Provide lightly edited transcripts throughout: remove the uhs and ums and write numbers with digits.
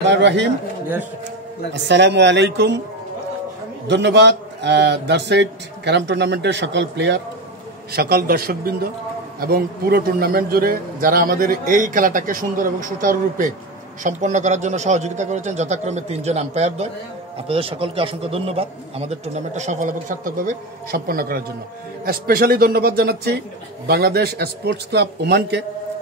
রহিম আসসালামু আলাইকুম। ধন্যবাদ দারসেট ক্যারাম টুর্নামেন্টের সকল প্লেয়ার, সকল দর্শকবৃন্দ এবং পুরো টুর্নামেন্ট জুড়ে যারা আমাদের এই খেলাটাকে সুন্দর এবং সুচারুরূপে সম্পন্ন করার জন্য সহযোগিতা করেছেন, যথাক্রমে 3 জন আম্পায়ার দ্বয়। আপনাদের সকলকে অসংখ্য ধন্যবাদ আমাদের টুর্নামেন্টটা সফল এবং সার্থকভাবে সম্পন্ন করার জন্য। স্পেশালি ধন্যবাদ জানাচ্ছি বাংলাদেশ স্পোর্টস ক্লাব ওমানকে,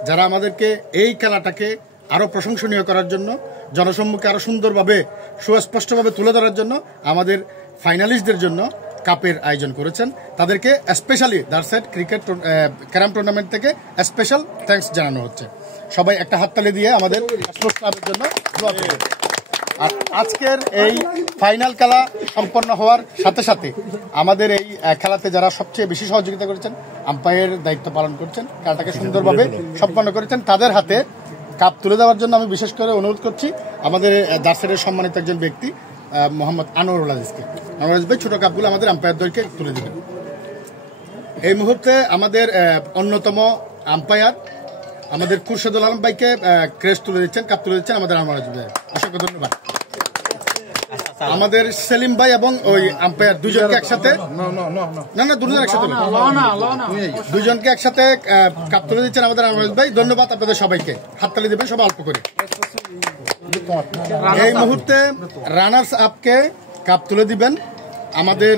যারা আমাদেরকে এই খেলাটাকে আরও প্রশংসনীয় করার জন্য, জনসম্মুখে আরও সুন্দরভাবে সুস্পষ্টভাবে তুলে ধরার জন্য আমাদের ফাইনালিস্টদের জন্য কাপের আয়োজন করেছেন। তাদেরকে স্পেশালি দারসেট ক্রিকেট ক্যারাম টুর্নামেন্ট থেকে স্পেশাল থ্যাঙ্কস জানানো হচ্ছে। সবাই একটা হাততালি দিয়ে আমাদের স্পোর্টস ক্লাবের জন্য দোয়া করবেন। আর আজকের এই ফাইনাল খেলা সম্পন্ন হওয়ার সাথে সাথে আমাদের এই খেলাতে যারা সবচেয়ে বেশি সহযোগিতা করেছেন, আম্পায়ারের দায়িত্ব পালন করছেন, খেলাটাকে সুন্দরভাবে সম্পন্ন করেছেন, তাদের হাতে কাপ তুলে দেওয়ার জন্য আমি বিশেষ করে অনুরোধ করছি আমাদের দারসেটের সম্মানিত একজন ব্যক্তি মোহাম্মদ আনোয়ারুল আজিজকে। আনোয়ারুল আজিজ ভাই ছোট কাপগুলো আমাদের আম্পায়ারদেরকে তুলে দেবেন। এই মুহূর্তে আমাদের অন্যতম আম্পায়ার আমাদের খুরশেদুল আলম ভাইকে ক্রেস্ট তুলে দিচ্ছেন, কাপ তুলে দিচ্ছেন আমাদের আনোয়ারুল আজিজ ভাই। অসংখ্য ধন্যবাদ। আমাদের সেলিম ভাই এবং ওই আম্পায়ার দুজনকে একসাথে দুজন একসাথে দুজনকে একসাথে কাপ তুলে দিচ্ছেন আমাদের আনোয়ারুল ভাই। ধন্যবাদ আপনাদের সবাইকে। হাততালি দেবেন সবাই অল্প করে। এই মুহূর্তে রানার্স আপকে কাপ তুলে দিবেন আমাদের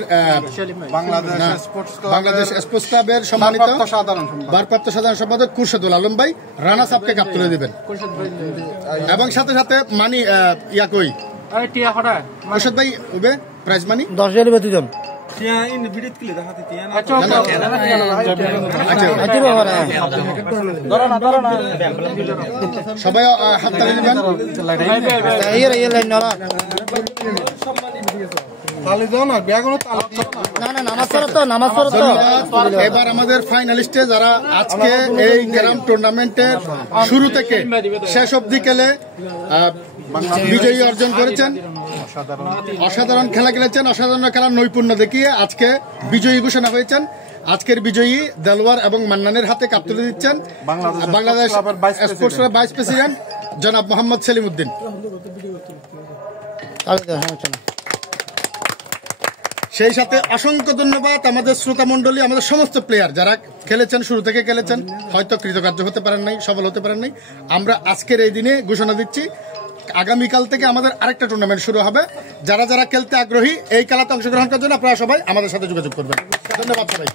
বাংলাদেশ স্পোর্টস ক্লাবের সম্মানিত ভারপ্রাপ্ত সাধারণ সম্পাদক খুরশেদুল আলম ভাই রানার্স আপকে কাপ তুলে দিবেন। এবং সাথে সাথে মানি ইয়াকই খুরশেদ ভাই হবে প্রাইজ মানি 10 জন বেতন সবাই হাততালি দিবেন। এবার আমাদের ফাইনালিস্টে যারা আজকে এই ক্যারাম টুর্নামেন্টের শুরু থেকে শেষ অবধি খেলে বিজয়ী অর্জন করেছেন, অসাধারণ খেলা খেলেছেন, অসাধারণ খেলার নৈপুণ্য দেখিয়ে আজকে বিজয়ী ঘোষণা হয়েছেন। আজকের বিজয়ী দেলওয়ার এবং মান্নানের হাতে কাপ তুলে দিচ্ছেন বাংলাদেশ স্পোর্টস ভাইস প্রেসিডেন্ট জনাব মোহাম্মদ সেলিম উদ্দিন। সেই সাথে অসংখ্য ধন্যবাদ আমাদের শ্রোতা মন্ডলী, আমাদের সমস্ত প্লেয়ার যারা খেলেছেন, শুরু থেকে খেলেছেন, হয়তো কৃতকার্য হতে পারেন নাই, সফল হতে পারেন নাই। আমরা আজকের এই দিনে ঘোষণা দিচ্ছি আগামীকাল থেকে আমাদের আরেকটা টুর্নামেন্ট শুরু হবে। যারা যারা খেলতে আগ্রহী এই খেলাতে অংশগ্রহণ করার জন্য আপনারা সবাই আমাদের সাথে যোগাযোগ করবেন। ধন্যবাদ সবাই।